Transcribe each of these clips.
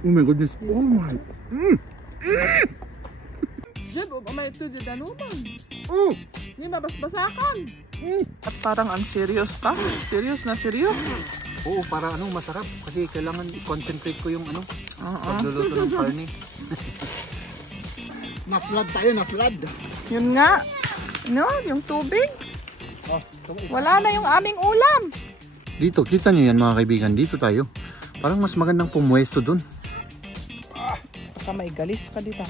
Oh my goodness. Oh my. Jeb, may ito di danuman. Oh. Hindi mabasbasakan. At parang ang serious pa. Serious na serious. Oo, para ano, masarap. Kasi kailangan i-concentrate ko yung ano, pagluluto ng karne. Na-flood tayo, na-flood. Yun nga. No, yung tubig. Oh, Wala na yung aming ulam. dito, kita nyo yan mga kaibigan. Dito tayo. Parang mas magandang pumuesto dun. Baka may galis ka dito.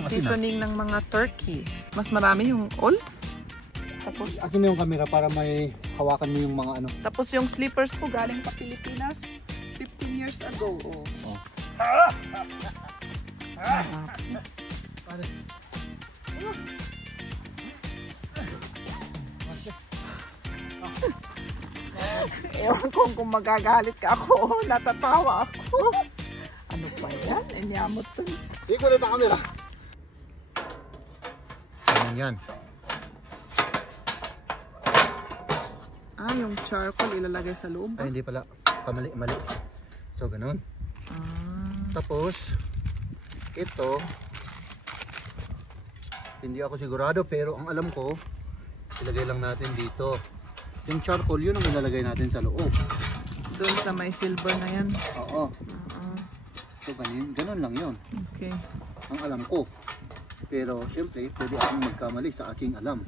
Seasoning ng mga turkey. Mas marami yung all. Tapos, Akin na yung camera para may hawakan mo yung mga ano. tapos yung slippers ko galing pa Pilipinas 15 years ago. Oh. Ewan ko kung magagalit ka ako. Natatawa ako. Ano pa yan? Inyamot to. Iko na ta camera. Yan. Ah, yung charcoal ilalagay sa loob. Ay, hindi pala. Mali. So, ganun. Tapos, ito, hindi ako sigurado, pero ang alam ko, ilagay lang natin dito. Yung charcoal, yun ang ilalagay natin sa loob. Doon sa may silver na yan. Oo. So, ganun lang yun. Okay. Ang alam ko. Pero, siyempre, pwede akong magkamali sa aking alam.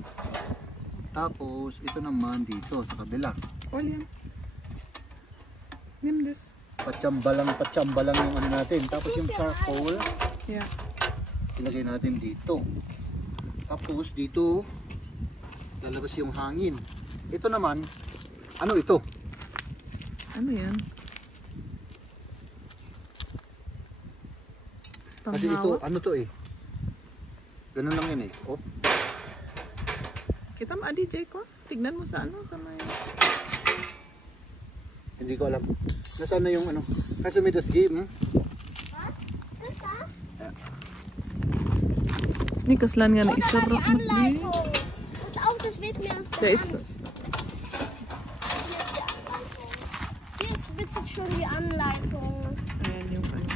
Tapos, ito naman dito sa kabila. All yan. Nimlis. Patsamba lang yung ano natin. Tapos yung charcoal, Yeah. ilagay natin dito. Tapos dito, lalabas yung hangin. Ito naman, ano ito? Ano yan? Kasi ito, Panghawak? ano to eh. Ganun lang yan eh. Oh. Kita mo, DJ ko? Tignan mo sa ano, sa may... Hindi ko alam. Nasaan na yung ano? Kasi may das game. Ni kaslan nga na isurok mo. Das auch, das wird mir erst. Da ist... Hier ist bitte schon die Anleitung. Ayan yung ano,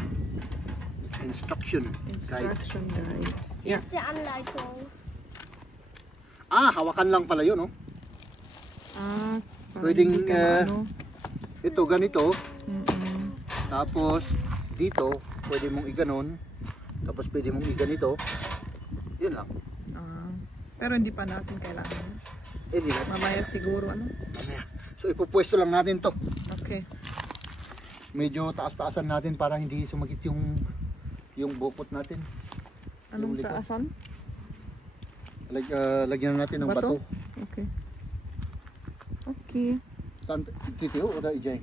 Instruction. Guide. instruction guide. Hier ist die Anleitung. Ah, hawakan lang pala yun, oh. Ah, parang Pwedeng, hindi ka ano. Ito, ganito. Tapos, dito, pwede mong iganon. Tapos, pwede mong iganito. Yun lang. Ah, pero hindi pa natin kailangan. Eh, di ba? Mamaya siguro ano. So, ipupwesto lang natin to. Okay. Medyo taas-taasan natin para hindi sumagit yung bupot natin. Anong Yung likod. taasan? Lagyan natin ng bato. Okay. Okay. Saan? Titiyo o da ijay?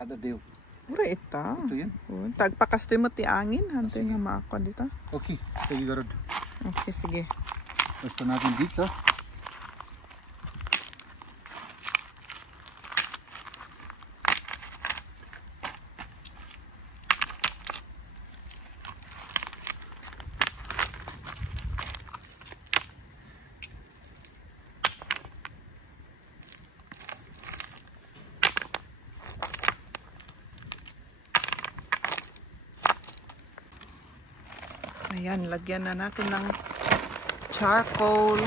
Ada diyo. Ura ita. Ito yan. Oh, tagpakastoy mo ti angin. Hantoy nga maako dito. Okay. Sige garod. Okay, sige. Pwesto natin dito. Ayan, lagyan na natin ng charcoal.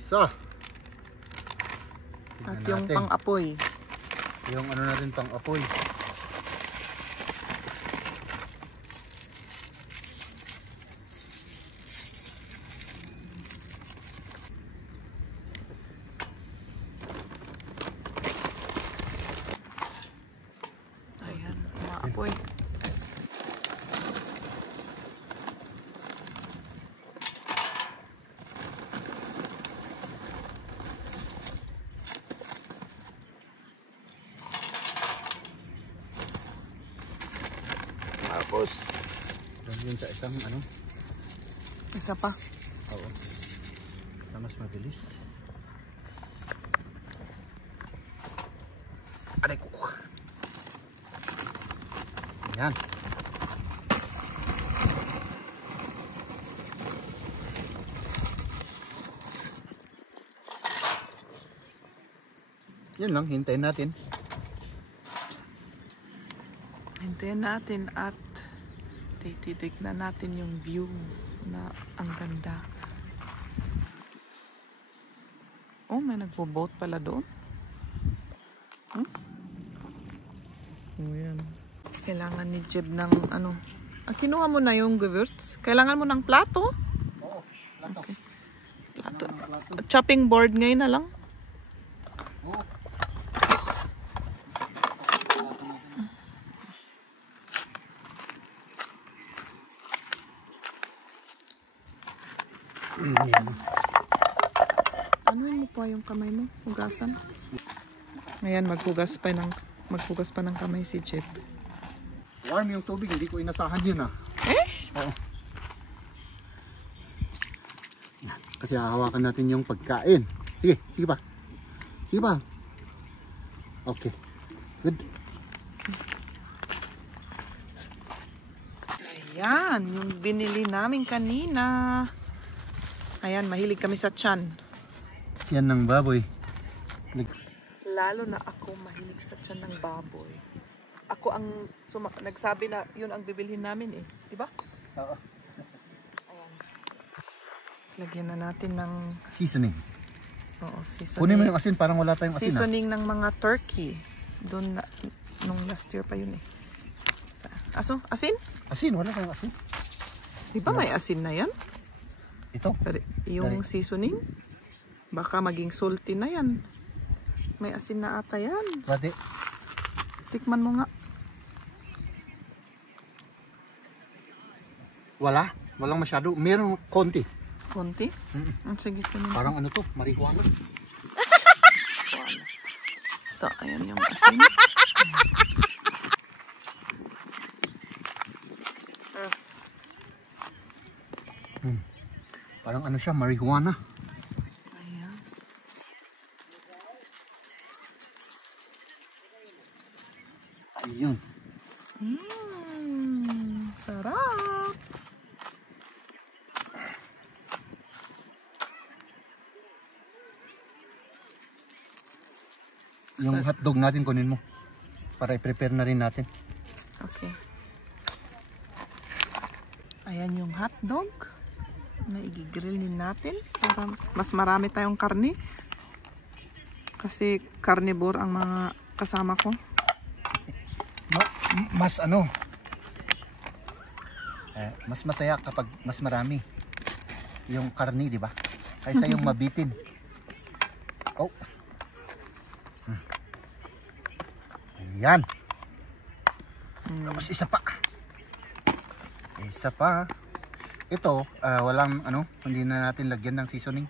So. At tingnan yung natin. pang-apoy. Yung ano natin pang-apoy. Ayan, umaapoy. Tapos, doon yun sa isang ano. Isa pa. Oo. Na mas mabilis. Aray ko. Yan. Yun lang, hintayin natin. Hintayin natin at titignan natin yung view na ang ganda. Oh, may nagbo-boat pala doon. Oh, yan. Kailangan ni Jeb ng ano. Kinuha mo na yung gewürz. Kailangan mo ng plato. Oo, plato. Okay. Plato. Chopping board ngayon na lang. Oo. Anuin mo pa yung kamay mo, hugasan. Ngayon maghugas pa ng kamay si Jeb. Warm yung tubig, hindi ko inasahan yun ah. Oo. Kasi hahawakan natin yung pagkain. Sige, sige pa. Sige pa. Okay. Good. Ayan, yung binili namin kanina. Ayan, mahilig kami sa tiyan. Yan ng baboy. Lalo na ako mahilig sa tiyan ng baboy. Ako ang nagsabi na yun ang bibilhin namin eh. Diba? Oo. Ayan. Lagyan na natin ng Seasoning. oo, seasoning. Kunin mo yung asin, parang wala tayong asin. Seasoning ng mga turkey. Doon na, nung last year pa yun eh. Asin? Asin, wala tayong asin. Di ba may asin na yan? Ito. Pero yung seasoning, baka maging salty na yan. May asin na ata yan. Pwede. Tikman mo nga. Wala. Walang masyado. Meron konti. Konti? Sige, kunin. Parang ano to, marihuana. So, ayan yung asin. Parang ano siya, marihuana. Ayan. Ayun. Sarap. Yung hotdog natin kunin mo. Para i-prepare na rin natin. Okay. Ayan yung hotdog na i-grill din natin para mas marami tayong karne. Kasi carnivore ang mga kasama ko. Mas ano, mas masaya kapag mas marami yung karne, di ba? Kaysa yung mabitin. Oh. Ayan. Tapos isa pa. Isa pa. Ito, walang ano, hindi na natin lagyan ng seasoning.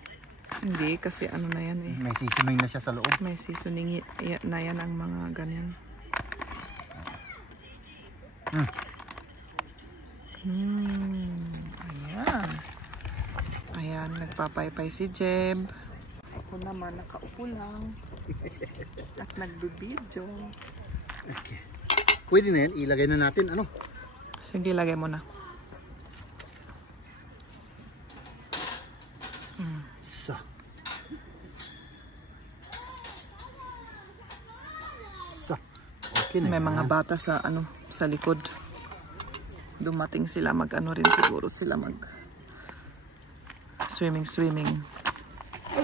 Hindi, kasi ano na yan eh. May seasoning na siya sa loob. May seasoning na yan ang mga ganyan. Ayan. Ayan, nagpapaypay si Jeb. Ako naman, nakaupo lang. At nagbibidyo. Okay. Pwede na yan, ilagay na natin, ano? Sige, lagay mo na. So. So. Okay na. May mga bata sa ano, sa likod. Dumating sila mag-ano rin siguro sila mag swimming.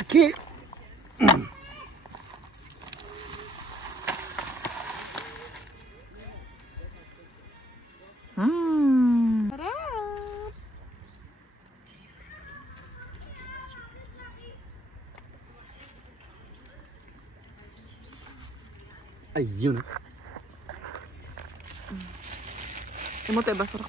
Okay. Ayun. Imote basura.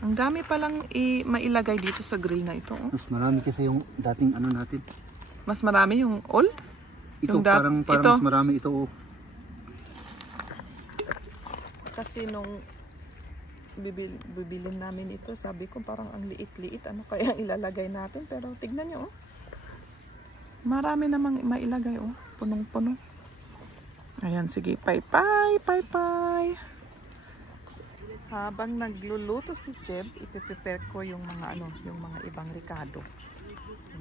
Ang dami palang mailagay dito sa grill na ito. Oh. Mas marami kasi yung dating ano natin. Mas marami yung old? Ito yung parang ito? mas marami ito. Oh. Kasi nung bibilin namin ito, sabi ko parang ang liit-liit. Ano kaya ilalagay natin? Pero tignan nyo, oh. Marami namang mailagay, oh. Punong-puno. Ayan, sige. Pay-pay. Habang nagluluto si Jeb, ipiprepare ko yung mga ano, yung mga ibang ricado.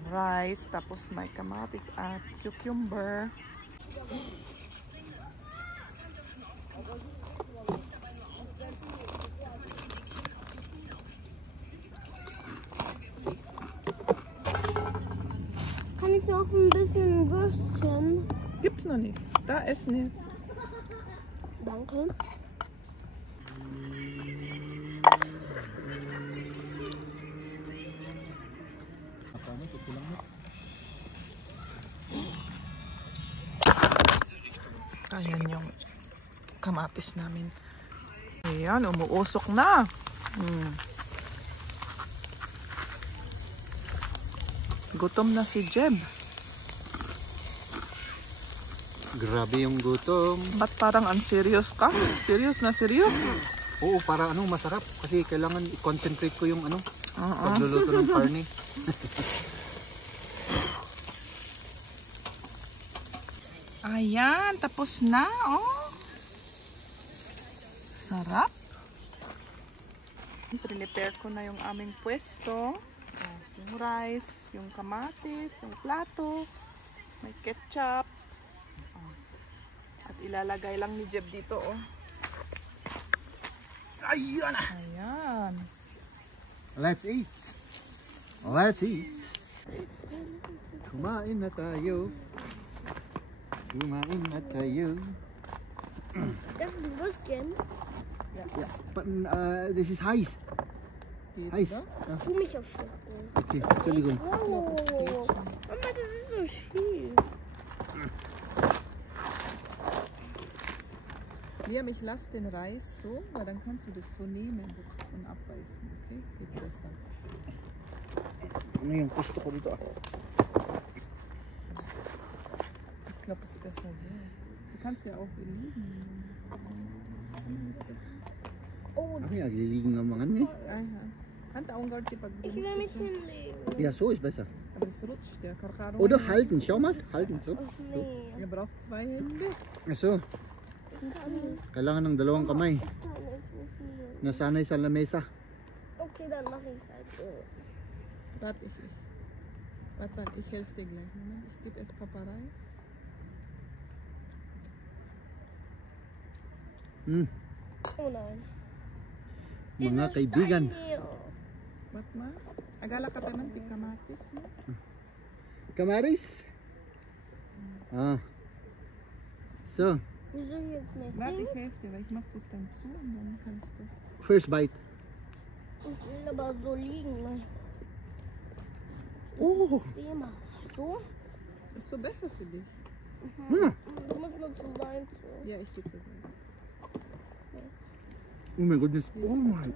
rice, tapos may kamatis at cucumber. Kann ich noch ein bisschen Würstchen? Gibt's noch nicht. Da ist nicht. Danke. Ayan yung kamatis namin. Ayan, umuusok na. Gutom na si Jeb. Grabe yung gutom. Ba't parang unserious ka? Serious na serious? Oo, para ano, masarap. Kasi kailangan i-concentrate ko yung ano, pagluluto ng karne. Ayan, tapos na, oh. Sarap. Prepare ko na yung aming pwesto. Oh, yung rice, yung kamatis, yung plato, may ketchup. Oh. At ilalagay lang ni Jeb dito, oh. Ayan na! Ayan. Let's eat! Let's eat! Kumain na tayo. Kumain na tayo. Das ist ein Würstchen. Yeah, but this is heiß. Heiß. Ja. Tu mich aufschütteln. Okay, Entschuldigung. Wow. Mama, das ist so schief. Liam, ich lasse den Reis so, weil dann kannst du das so nehmen und abbeißen, okay? Geht besser. Ano yung gusto ko dito? Ich glaube, es ist besser so. Du kannst ja auch liegen. Oh, Ano yung liligang ng mga niya? Aha. Hanta Ungarn pag ich will mich hinlegen. Ja, so ist besser. Aber das rutscht ja. Karkaro. Oder halten, schau mal. Halten, so. Ach nee. Ihr braucht 2 Hände. So, kailangan ng dalawang kamay. Kann ich nicht mehr. Nasanay sa lamesa. Okay, dann mache ich es halt so. Warte, ich helfe dir gleich. Moment, ich gebe erst Papa Reis. Oh nein. Mga Diese kaibigan. Steine hier. Warte mal. Agala ka pa man, kamatis mo. Kamaris. Ah. So, Wieso jetzt nicht? Warte, ich helfe dir, weil ich mach das dann zu und dann kannst du. first bite. Ich will aber so liegen. Mann. Oh. Geh mal. So? Ist so besser für dich. Hm. Du musst nur zu sein. So. Ja, ich gehe zur Seite. Oh my goodness. Oh my.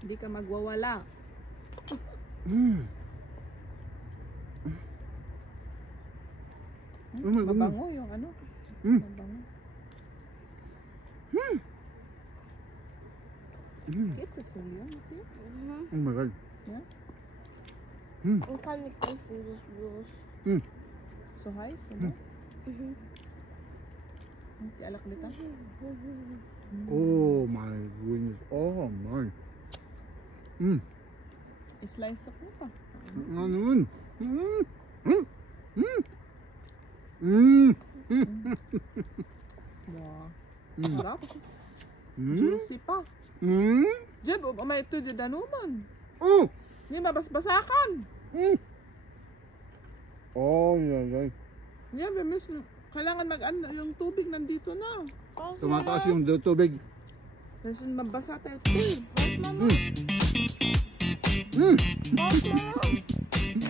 Hindi ka magwawala. Oh my goodness. Mabango yung ano. Mabango. Geht das so, Liam, mit dir? Oh my god. Ja? Und kann nicht essen, das Wurst. So heiß, oder? Ialak dito. Oh my goodness. Oh my. I-slice ako pa. Ano yun? Wow. Sarap. Juicy pa. Jeb, may ito di danuman. Oh! Hindi mabasbasakan. Oh, yeah. Yeah, miss, kailangan mag-ano, yung tubig nandito na. Tumataas yung tubig. Kasi mabasa tayo. Hey, Was, Mama? Was, Mama?